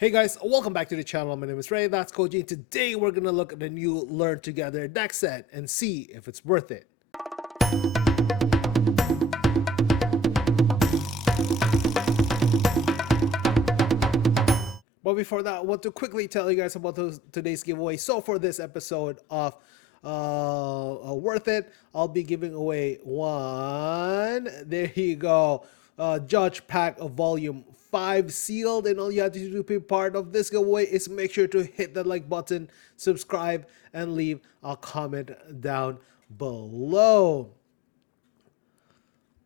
Hey guys, welcome back to the channel. My name is Ray, that's Koji, and today we're gonna look at the new Learn Together deck set and see if it's worth it. But before that, I want to quickly tell you guys about today's giveaway. So for this episode of Worth It, I'll be giving away one. There you go. Judge Pack of Volume 5 sealed, and all you have to do to be part of this giveaway is make sure to hit that like button, subscribe, and leave a comment down below.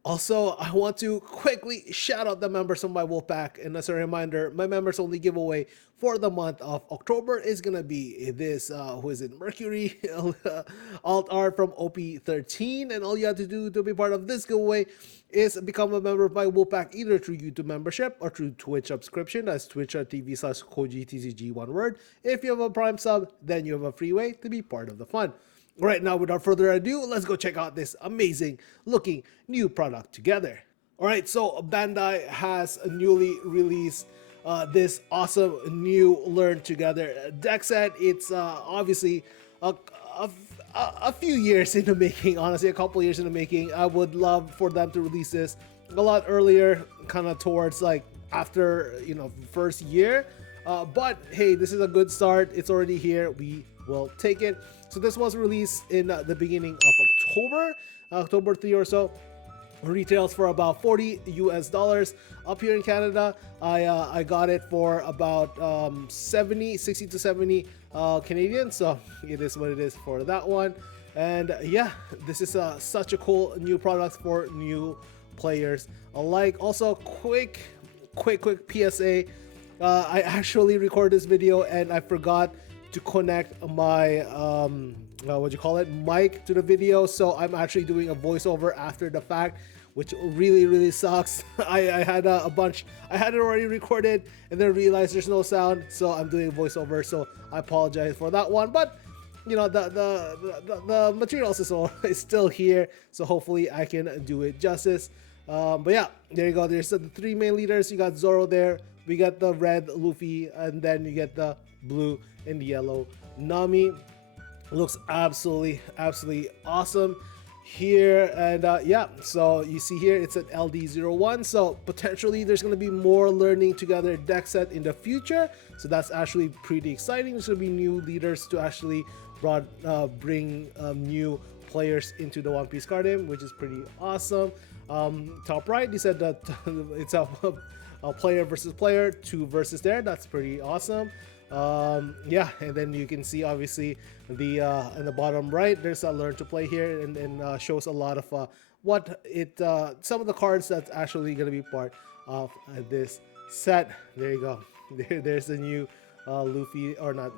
Also, I want to quickly shout out the members of my Wolfpack, and as a reminder, my members only giveaway for the month of October is gonna be this who is it, Mercury alt art from OP13, and all you have to do to be part of this giveaway is become a member of my Wolfpack either through YouTube membership or through Twitch subscription. That's twitch.tv/Koji-TCG, one word. If you have a Prime sub, then you have a free way to be part of the fun. Right now, without further ado, let's go check out this amazing looking new product together. All right, so Bandai has newly released this awesome new Learn Together deck set. It's obviously a few years in the making, honestly, a couple years in the making. I would love for them to release this a lot earlier, kind of towards like after, first year. But hey, this is a good start. It's already here. We will take it. So this was released in the beginning of October 3 or so. Retails for about $40 US. Up here in Canada, I got it for about 60 to 70 Canadian. So it is what it is for that one. And yeah, this is such a cool new product for new players alike. Also, quick PSA. I actually recorded this video and I forgot to connect my mic to the video, so I'm actually doing a voiceover after the fact, which really sucks. I had a bunch, I had it already recorded and then realized there's no sound, so I'm doing a voiceover, so I apologize for that one. But the materials is still here, so hopefully I can do it justice. But yeah, there you go. There's the three main leaders. You got Zoro there, we got the red Luffy, and then you get the blue and yellow Nami. Looks absolutely awesome here. And yeah, so you see here it's an LD-01, so potentially there's going to be more Learning Together deck set in the future, so that's actually pretty exciting. There's going to be new leaders to actually bring new players into the One Piece card game, which is pretty awesome. Top right, he said that it's a player versus player, 2 versus there. That's pretty awesome. Yeah, and then you can see obviously the in the bottom right there's a learn to play here, and shows a lot of what it some of the cards that's actually going to be part of this set. There you go. There's the new Luffy, or not,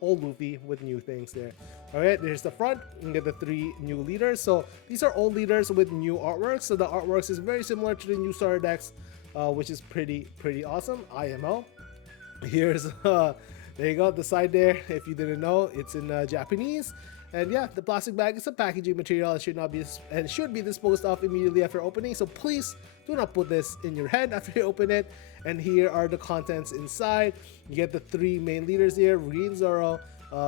old Luffy with new things there. All right, there's the front. You get the 3 new leaders. So these are old leaders with new artworks. So the artworks is very similar to the new starter decks, which is pretty awesome. IMO. Here's there you go, the side there. If you didn't know, it's in Japanese. And yeah, the plastic bag is a packaging material. It should be disposed of immediately after opening, so please do not put this in your head after you open it. And here are the contents inside. You get the 3 main leaders here: green Zoro,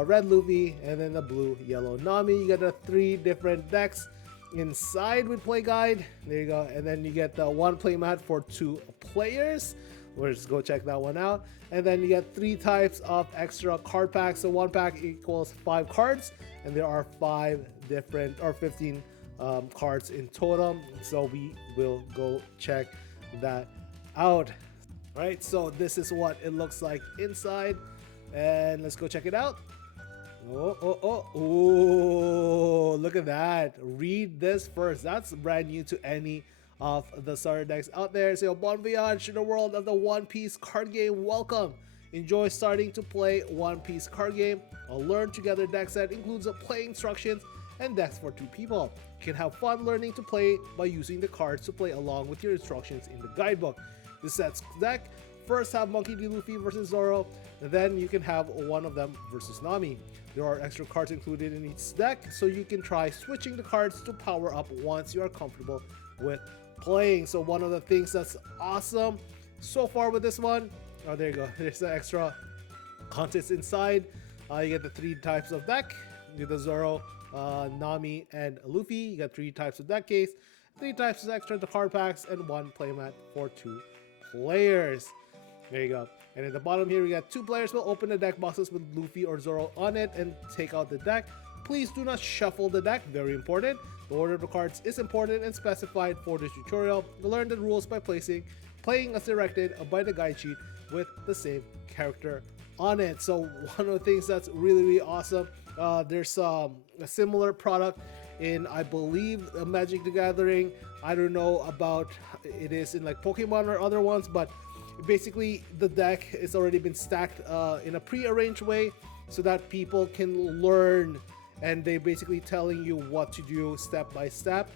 red Luffy, and then the blue yellow Nami. You get the 3 different decks inside with play guide. There you go. And then you get the 1 playmat for 2 players. Let's go check that one out. And then you get 3 types of extra card packs. So 1 pack equals 5 cards, and there are 5 different, or 15 cards in total. So we will go check that out. All right, so this is what it looks like inside, and let's go check it out. Oh, look at that. Read this first. That's brand new to any of the starter decks out there. So bon voyage to the world of the One Piece card game. Welcome. Enjoy starting to play One Piece card game. A Learn Together deck set includes play instructions and decks for 2 people. You can have fun learning to play by using the cards to play along with your instructions in the guidebook. This set's deck first have Monkey D. Luffy versus Zoro, and then you can have one of them versus Nami. There are extra cards included in each deck, so you can try switching the cards to power up once you are comfortable with playing. So one of the things that's awesome so far with this one Oh, there you go. There's the extra contents inside. You get the 3 types of deck. You get the Zoro, Nami, and Luffy. You got 3 types of deck case, 3 types of extra the card packs, and 1 playmat for 2 players. There you go. And at the bottom here, we got 2 players will open the deck boxes with Luffy or Zoro on it and take out the deck. Please do not shuffle the deck, very important. The order of the cards is important and specified for this tutorial. You learn the rules by playing as directed by the guide sheet with the same character on it. So one of the things that's really awesome, there's a similar product in, I believe, Magic the Gathering. I don't know about it is in like Pokemon or other ones, but basically the deck has already been stacked in a pre-arranged way so that people can learn, and they're basically telling you what to do step by step.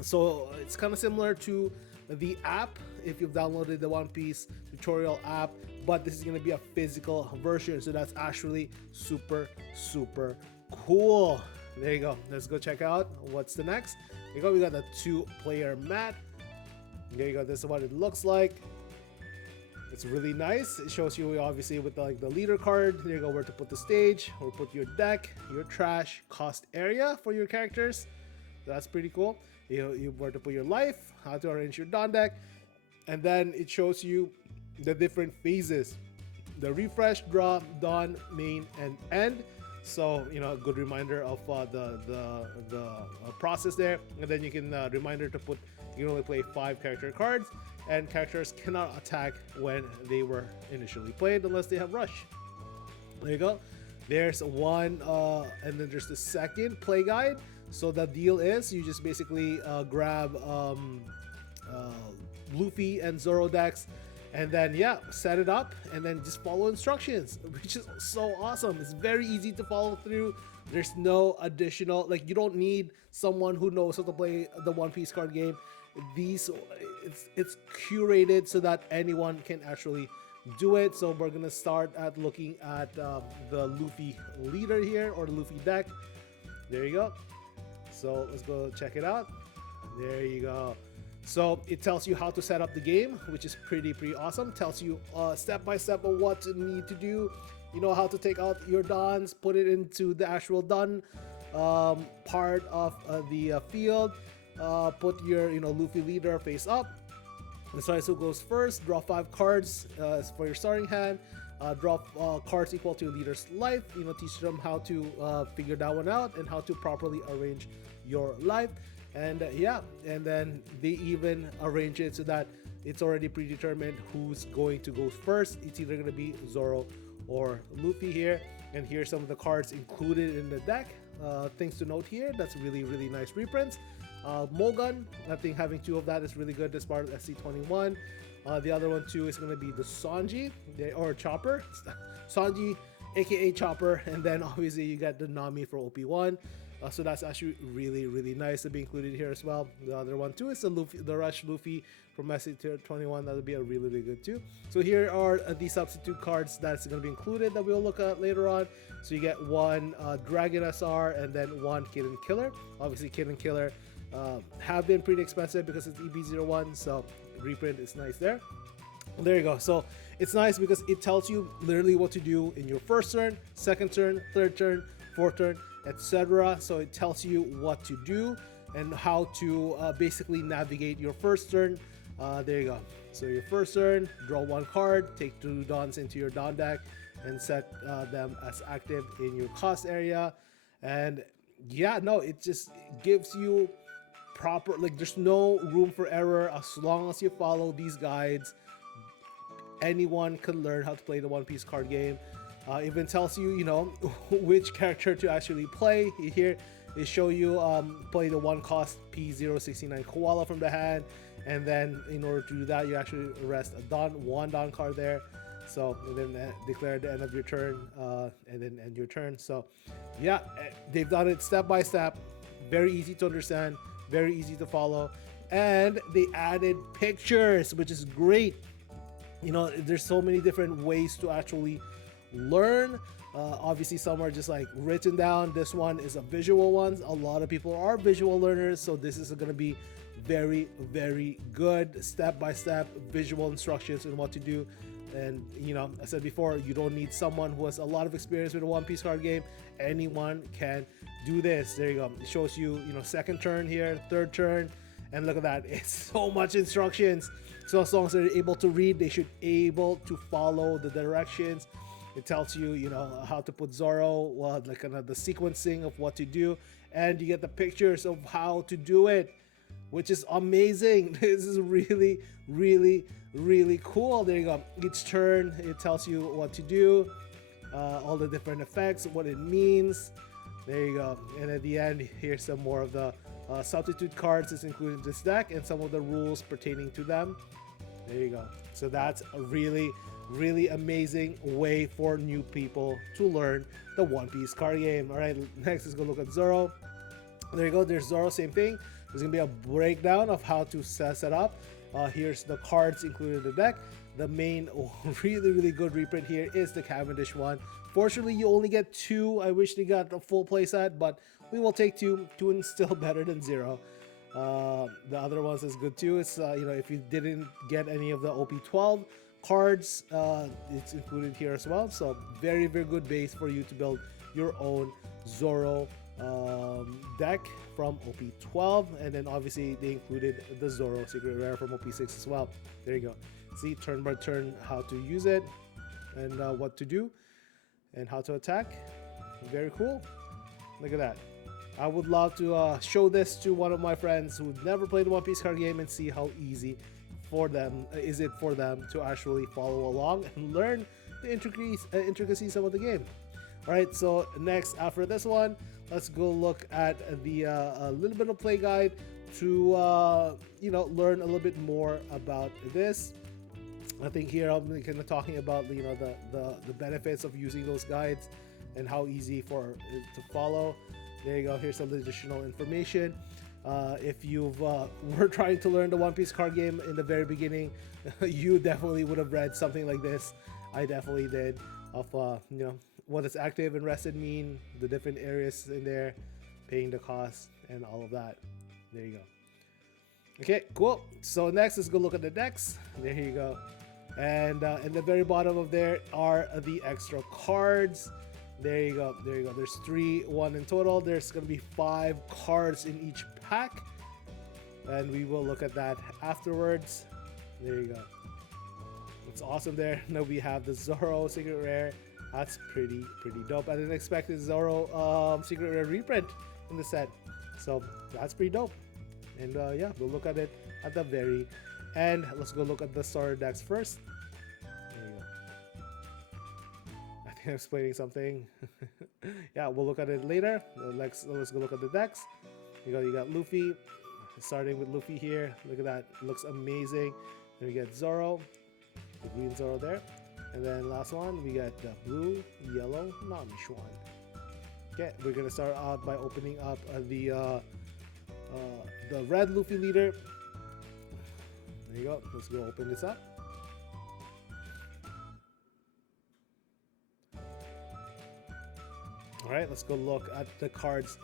So it's kind of similar to the app if you've downloaded the One Piece tutorial app, but this is going to be a physical version, so that's actually super cool. There you go. Let's go check out what's the next. There you go. We got the 2-player mat. There you go. This is what it looks like. It's really nice. It shows you obviously with the leader card. There you go, where to put the stage, or put your deck, your trash, cost area for your characters. That's pretty cool. You where to put your life, how to arrange your Dawn deck, and then it shows you the different phases: the refresh, draw, Dawn, main, and end. So a good reminder of the process there. And then you can reminder to put, you can only play 5 character cards, and characters cannot attack when they were initially played unless they have rush. There you go. There's one, and then there's the second play guide. So the deal is you just basically grab Luffy and Zoro decks, and then set it up and then just follow instructions, which is so awesome. It's very easy to follow through. There's no additional, you don't need someone who knows how to play the One Piece card game. It's curated so that anyone can actually do it. So we're gonna start at looking at the Luffy leader here, or the Luffy deck. There you go. So let's go check it out. There you go. So it tells you how to set up the game, which is pretty awesome. Tells you step by step of what you need to do. You know how to take out your Dons, put it into the actual Don part of the field. Put your Luffy leader face up. Decide who goes first. Draw 5 cards for your starting hand. Draw cards equal to your leader's life. Teach them how to figure that one out and how to properly arrange your life. And and then they even arrange it so that it's already predetermined who's going to go first. It's either going to be Zoro or Luffy here. And here's some of the cards included in the deck. Things to note here, that's really nice reprints. Mogun, I think having 2 of that is really good as part of SC21. The other one too is going to be the Sanji, or Chopper. Sanji, aka Chopper, and then obviously you got the Nami for OP1. So that's actually really nice to be included here as well. The other one too is the Rush Luffy from SC21. That would be a really good too. So here are the substitute cards that's going to be included that we'll look at later on. So you get 1 Dragon SR and then 1 Kid and Killer. Obviously Kid and Killer have been pretty expensive because it's EB01, so reprint is nice there. There you go. So it's nice because it tells you literally what to do in your first turn, second turn, third turn, fourth turn, etc. So it tells you what to do and how to basically navigate your first turn. There you go. So your first turn, draw 1 card, take 2 Dons into your Don deck, and set them as active in your cost area. And it just gives you proper, there's no room for error as long as you follow these guides. Anyone can learn how to play the One Piece card game. Even tells you, which character to actually play. Here they show you play the 1 cost P069 Koala from the hand, and then in order to do that, you actually rest a one Don card there. So and then declare the end of your turn, and then end your turn. So they've done it step by step. Very easy to understand, very easy to follow, and they added pictures, which is great. There's so many different ways to actually learn. Obviously some are just written down. This one is a visual one. A lot of people are visual learners, so this is going to be very good step by step visual instructions on what to do. And you know, I said before, you don't need someone who has a lot of experience with a One Piece card game. Anyone can do this. There you go. It shows you, you know, second turn here, third turn, and look at that. It's so much instructions. So as long as they're able to read, they should able to follow the directions. It tells you, you know, how to put Zoro, like kind of the sequencing of what to do, and you get the pictures of how to do it, which is amazing. This is really, really, really cool. There you go. Each turn, it tells you what to do, all the different effects, what it means. There you go. And at the end, here's some more of the substitute cards that's included in this deck and some of the rules pertaining to them. There you go. So that's a really, really amazing way for new people to learn the One Piece card game. All right, next let's go look at Zoro. There you go. There's Zoro, same thing. There's gonna be a breakdown of how to set up. Here's the cards included in the deck. The main really, really good reprint here is the Cavendish one. Fortunately, you only get 2. I wish they got a full playset, but we will take 2. 2 is still better than 0. The other ones is good too. It's you know, if you didn't get any of the OP12 cards, it's included here as well. So very, very good base for you to build your own Zoro deck from OP12, and then obviously they included the Zoro secret rare from OP6 as well. There you go. See turn by turn how to use it and what to do and how to attack. Very cool. Look at that. I would love to show this to one of my friends who never played the One Piece card game and see how easy for them is it for them to actually follow along and learn the intricacies of the game. All right, so next after this one, let's go look at the a little bit of play guide to you know, learn a little bit more about this. I think here I'm kind of talking about, you know, the benefits of using those guides and how easy for it to follow. There you go. Here's some additional information. If you've were trying to learn the One Piece card game in the very beginning, you definitely would have read something like this. I definitely did. Of you know, what does active and rested mean, the different areas in there, paying the cost, and all of that. There you go. Okay, cool. So next, let's go look at the decks. There you go. And in the very bottom of there are the extra cards. There you go. There you go. There's 1 in total. There's going to be 5 cards in each pack, and we will look at that afterwards. There you go. It's awesome there. Now we have the Zoro secret rare. That's pretty dope. I didn't expect the Zoro secret rare reprint in the set, so that's pretty dope. And yeah, we'll look at it at the very end. Let's go look at the starter decks first. There you go. I think I'm explaining something. Yeah, we'll look at it later. Let's go look at the decks. You got Luffy, starting with Luffy here. Look at that, looks amazing. Then we get Zoro, the green Zoro there, and then last one we got the blue, yellow Nami Swan. Okay, we're gonna start out by opening up the red Luffy leader. There you go. Let's go open this up. All right, let's go look at the cards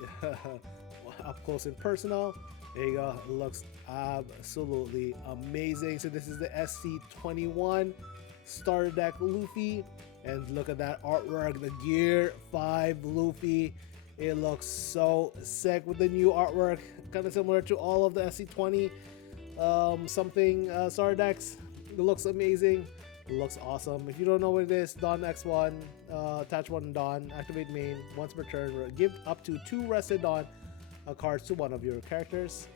up close and personal. There you go. It looks absolutely amazing. So this is the SC21 starter deck Luffy, and look at that artwork, the Gear 5 Luffy. It looks so sick with the new artwork, kind of similar to all of the SC20 something starter decks. It looks amazing. It looks awesome. If you don't know what it is, Dawn X1, attach 1 Dawn, activate main once per turn. Give up to 2 rested Dawn cards to one of your characters.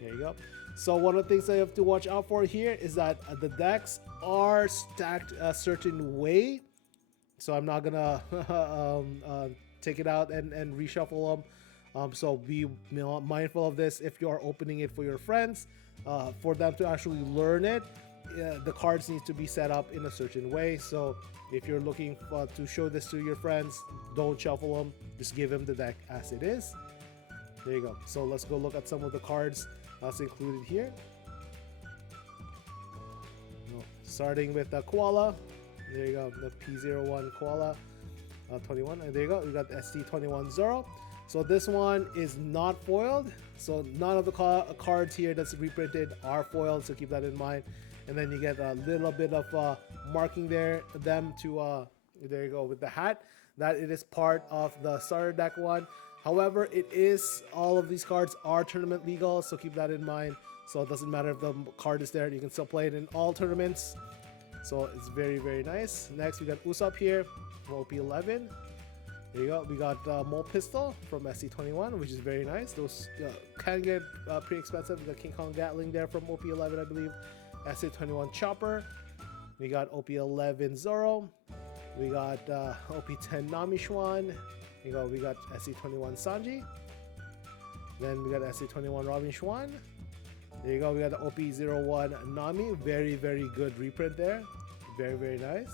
There you go. So one of the things I have to watch out for here is that the decks are stacked a certain way. So I'm not gonna take it out and reshuffle them. So be mindful of this if you are opening it for your friends. For them to actually learn it, the cards need to be set up in a certain way. So if you're looking to show this to your friends, don't shuffle them. Just give them the deck as it is. There you go. So let's go look at some of the cards that's included here. Starting with the Koala. There you go, the P01 Koala 21. And there you go, we got the ST21 Zoro. So this one is not foiled. So none of the cards here that's reprinted are foiled, so keep that in mind. and then you get a little bit of marking there them to there you go with the hat that it is part of the starter deck one. However, it is all of these cards are tournament legal, so keep that in mind. So it doesn't matter if the card is there, you can still play it in all tournaments. So it's very, very nice. Next, we got Usopp here from OP11. There you go. We got Mole Pistol from SC21, which is very nice. Those can get pretty expensive. We got King Kong Gatling there from OP11, I believe. SC21 Chopper. We got OP11 Zoro. We got OP10 Nami Schwan. We got SC21 Sanji. Then we got SC21 Robin Schwan. There you go. We got the OP-01 Nami. Very, very good reprint there. Very, very nice.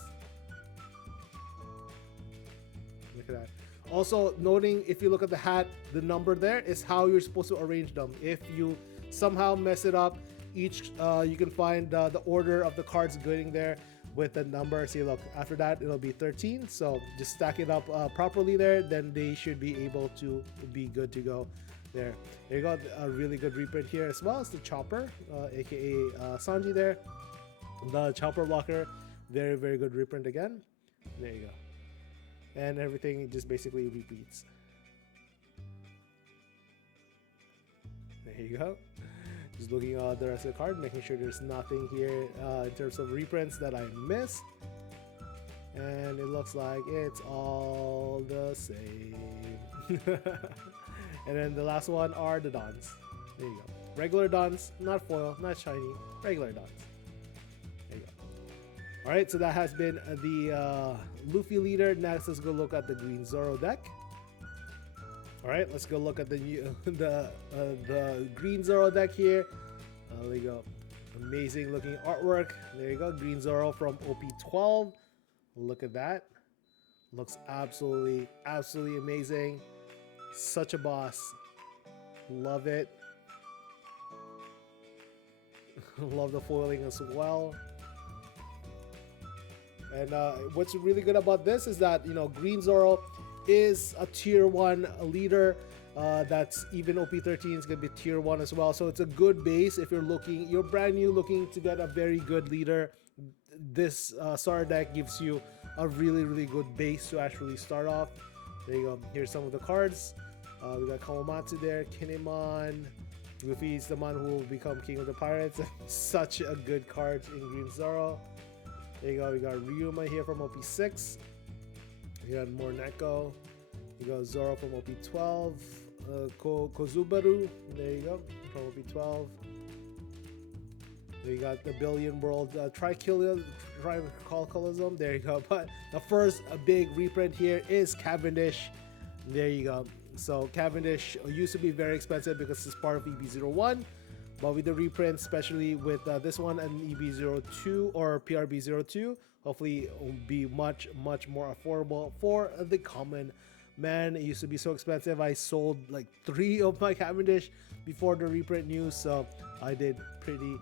Look at that. Also, noting if you look at the hat, the number there is how you're supposed to arrange them. If you somehow mess it up, each you can find the order of the cards going there with the number. See, look, after that it'll be 13. So just stack it up properly there, then they should be able to be good to go. There you go. A really good reprint here as well as the Chopper, aka Sanji there. The Chopper blocker, very, very good reprint again. There you go. And everything just basically repeats. There you go. Just looking at the rest of the card, making sure there's nothing here in terms of reprints that I missed. And it looks like it's all the same. And then the last one are the Dons. There you go. Regular Dons, not foil, not shiny, regular Dons. There you go. Alright, so that has been the Luffy leader. Next, let's go look at the Green Zoro deck. Alright, let's go look at the new, the Green Zoro deck here. There you go. Amazing looking artwork. There you go. Green Zoro from OP12. Look at that. Looks absolutely, absolutely amazing. Such a boss. Love it. Love the foiling as well. And what's really good about this is that, you know, Green Zoro is a tier 1 leader. That's even OP13 is gonna be tier 1 as well. So it's a good base if you're brand new looking to get a very good leader. This starter deck gives you a really, really good base to actually start off. There you go. Here's some of the cards. We got Kawamatsu there, Kinemon. Luffy is the man who will become king of the pirates. Such a good card in Green Zoro. There you go. We got Ryuma here from OP6. We got more Neko. We got Zoro from OP12. Kozubaru. There you go. From OP12. We got the Billion World Tricolorism. There you go. But the first big reprint here is Cavendish. There you go. So Cavendish used to be very expensive because it's part of EB-01, but with the reprint, especially with this one and EB-02 or PRB-02, hopefully it will be much, much more affordable for the common man. It used to be so expensive. I sold like 3 of my Cavendish before the reprint news, so I did pretty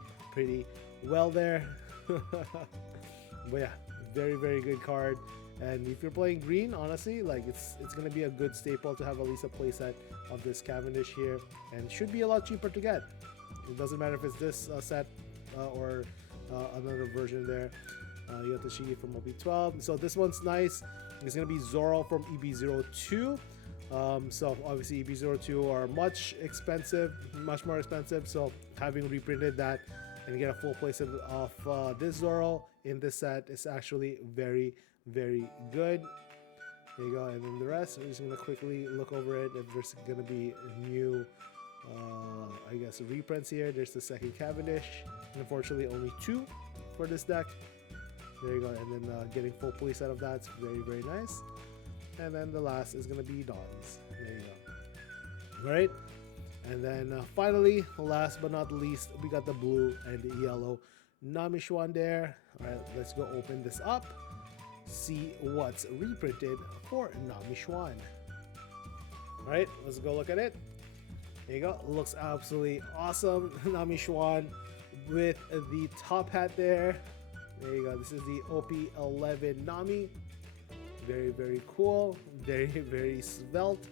well there. But yeah, very, very good card. And if you're playing green, honestly, like it's gonna be a good staple to have at least a playset of this Cavendish here, and should be a lot cheaper to get. It doesn't matter if it's this set or another version there. You got the Shigi from OP12. So this one's nice. It's gonna be Zoro from EB-02. So obviously EB-02 are much more expensive. So having reprinted that and get a full playset of this Zoro in this set is actually very, very good. There you go. And then the rest, we're just gonna quickly look over it. If there's gonna be new I guess reprints here. There's the second Cavendish, unfortunately only 2 for this deck. There you go. And then getting full playset of that's very, very nice. And then the last is gonna be Dons. There you go. All right. And then finally, last but not least, we got the blue and the yellow Nami Schwan there. All right, let's go open this up. See what's reprinted for Nami Schwan. All right, let's go look at it. There you go. Looks absolutely awesome. Nami Schwan with the top hat there. There you go. This is the OP11 Nami. Very, very cool. Very, very svelte.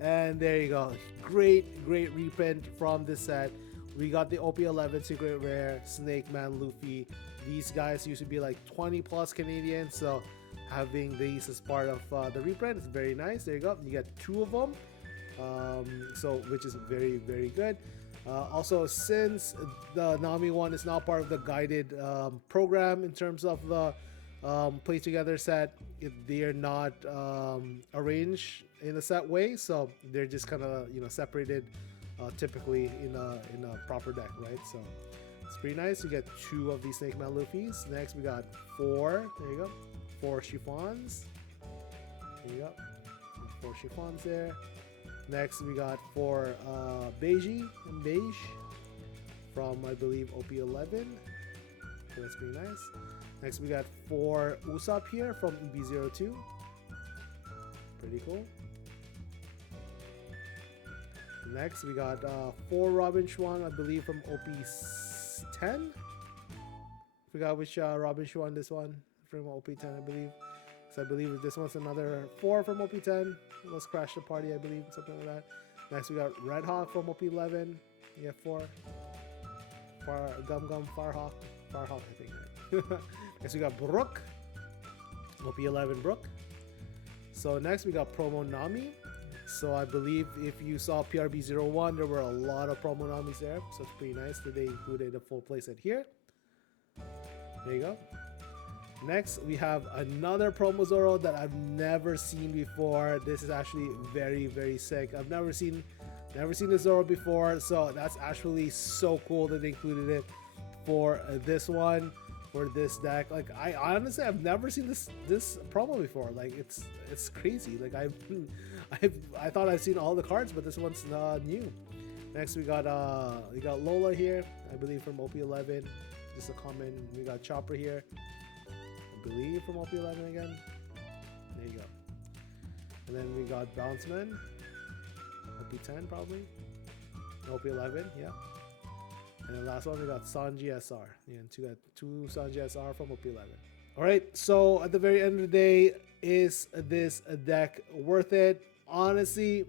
And there you go. Great reprint from this set we got the OP11 Secret Rare, Snake Man, Luffy. These guys used to be like 20 plus Canadian, so having these as part of the reprint is very nice. There you go. You get 2 of them, so which is very, very good. Also, since the Nami one is now part of the guided program in terms of the play together set, they are not arranged in a set way, so they're just kind of separated typically in a proper deck, right? So it's pretty nice. You get 2 of these Snake Man Luffy's. Next we got 4. There you go. 4 chiffons. There you go. 4 chiffons there. Next we got 4 beige from, I believe, OP11. So that's pretty nice. Next we got 4 Usopp here from EB-02. Pretty cool. Next we got 4 Robin Schwan, I believe, from OP10. Forgot which Robin Schwan this one from OP10, I believe. So I believe this one's another 4 from OP10. Let's crash the party, I believe, something like that. Next we got Red Hawk from OP11. You have 4. Gum Firehawk, I think. Right? Next we got Brook, OP11 Brook. So next we got Promo Nami. So I believe if you saw PRB-01, there were a lot of Promo Namis there. So it's pretty nice that they included a full playset here. There you go. Next, we have another Promo Zoro that I've never seen before. This is actually very, very sick. I've never seen the Zoro before, so that's actually so cool that they included it for this one, for this deck. Like, I honestly, I've never seen this promo before. Like, it's crazy. Like, I thought I've seen all the cards, but this one's new. Next, we got Lola here, I believe, from OP11. Just a common. We got Chopper here, I believe, from OP11 again. There you go. And then we got Bounceman, OP10 probably, OP11, yeah. And the last one we got Sanji SR. Yeah, and two Sanji SR from OP11. All right, so at the very end of the day, is this deck worth it? Honestly,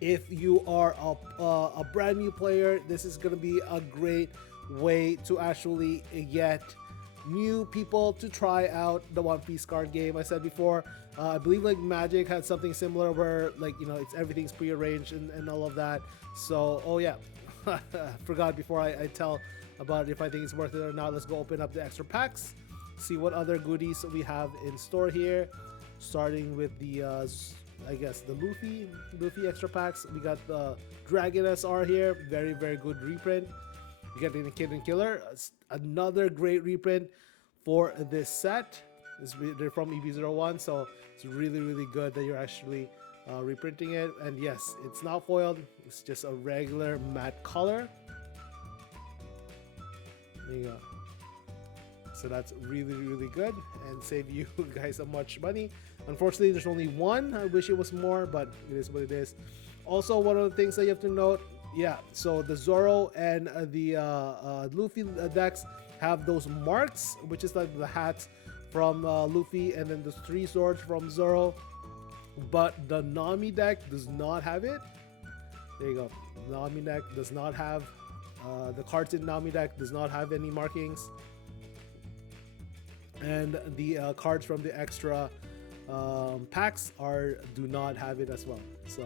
if you are a brand new player, this is gonna be a great way to actually get new people to try out the One Piece card game. I said before, I believe like Magic had something similar where, like, it's everything's prearranged and all of that. So, oh yeah, forgot before I tell about if I think it's worth it or not. Let's go open up the extra packs, see what other goodies we have in store here. Starting with the I guess the Luffy extra packs. We got the Dragon SR here, very, very good reprint. You get the Kid and Killer, another great reprint for this set. They're from EB-01, so it's really, really good that you're actually reprinting it. And yes, it's not foiled, it's just a regular matte color. There you go. So that's really, really good and save you guys so much money. Unfortunately, there's only one. I wish it was more, but it is what it is. Also, one of the things that you have to note, yeah, so the Zoro and the Luffy decks have those marks, which is like the hats from Luffy, and then the 3 swords from Zoro. But the Nami deck does not have it. There you go. Nami deck does not have the cards in Nami deck does not have any markings, and the cards from the extra packs do not have it as well. So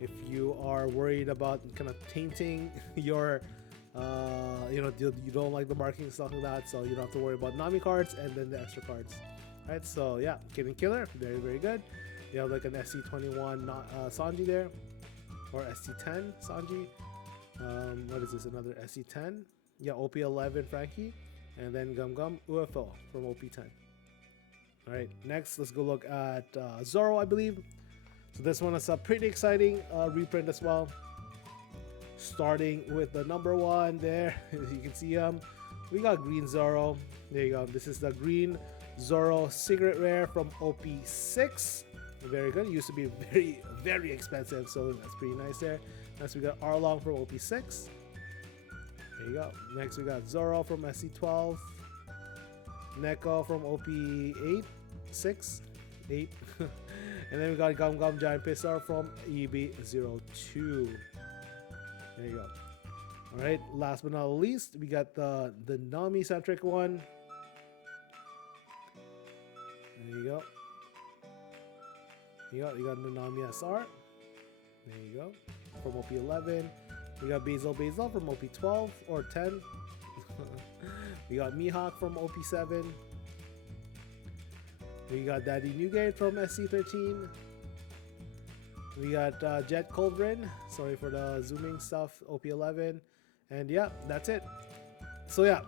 if you are worried about kind of tainting your you don't like the markings, stuff like that, so you don't have to worry about Nami cards and then the extra cards. Right, so yeah, Kid and Killer, very, very good. You have like an SC21 Sanji there, or SC10 Sanji. What is this, another SC10? Yeah, OP11 Frankie, and then Gum UFO from OP10. All right, next let's go look at Zoro, I believe. So this one is a pretty exciting reprint as well. Starting with the number 1 there, as you can see, we got Green Zoro. There you go. This is the Green Zoro Secret Rare from OP6. Very good. It used to be very, very expensive, so that's pretty nice there. Next we got Arlong from OP6. There you go. Next we got Zoro from SC12. Neko from OP8, 6, 8. And then we got Gum Giant Pissar from EB-02. There you go. All right, last but not least, we got the Nami centric one. There you go. You got the Nami SR. There you go. From OP11. We got Basil from OP12 or 10. We got Mihawk from OP7. We got Daddy Newgate from SC13. We got Jet Cauldron. Sorry for the zooming stuff. OP11. And yeah, that's it. So yeah.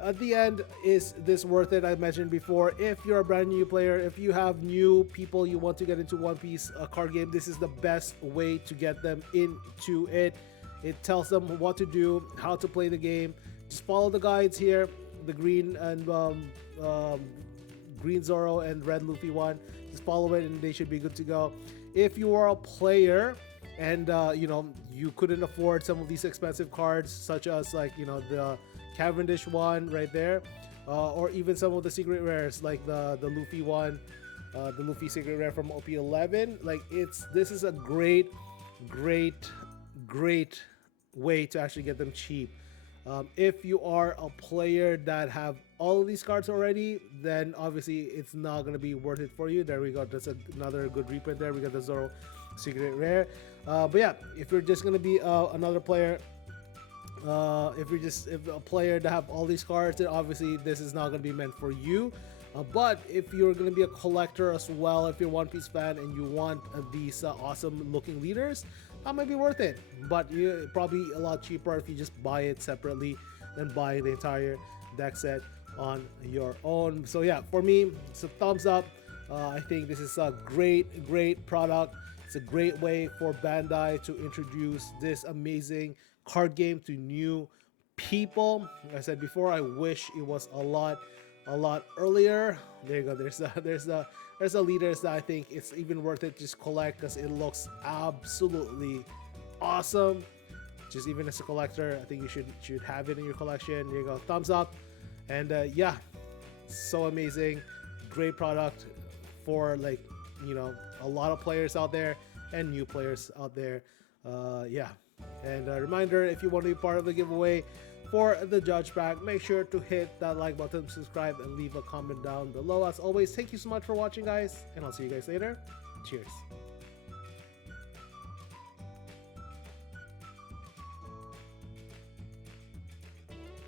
At the end, is this worth it? I mentioned before, if you're a brand new player, if you have new people you want to get into One Piece card game, this is the best way to get them into it. It tells them what to do, how to play the game. Just follow the guides here, the green and green Zoro and red Luffy one. Just follow it and they should be good to go. If you are a player and you know, you couldn't afford some of these expensive cards, such as like, you know, the Cavendish one right there, or even some of the secret rares like the Luffy one, the Luffy secret rare from OP11. Like this is a great way to actually get them cheap. If you are a player that have all of these cards already, then obviously it's not going to be worth it for you. There we go. That's another good reprint there. We got the Zoro secret rare. But yeah, if you're just going to be another player, if a player that have all these cards, then obviously this is not going to be meant for you. But if you're going to be a collector as well, if you're a One Piece fan and you want these awesome looking leaders, that might be worth it. But you probably a lot cheaper if you just buy it separately than buying the entire deck set on your own. So yeah, for me, it's a thumbs up. I think this is a great product. It's a great way for Bandai to introduce this amazing card game to new people. Like I said before, I wish it was a lot earlier. There you go. There's the leaders that I think it's even worth it to just collect because it looks absolutely awesome. Just even as a collector, I think you should have it in your collection. There you go. Thumbs up. And yeah, so amazing. Great product for, like, you know, a lot of players out there and new players out there. Yeah. And a reminder, if you want to be part of the giveaway for the Judge Pack, make sure to hit that like button, subscribe, and leave a comment down below. As always, thank you so much for watching, guys, and I'll see you guys later. Cheers.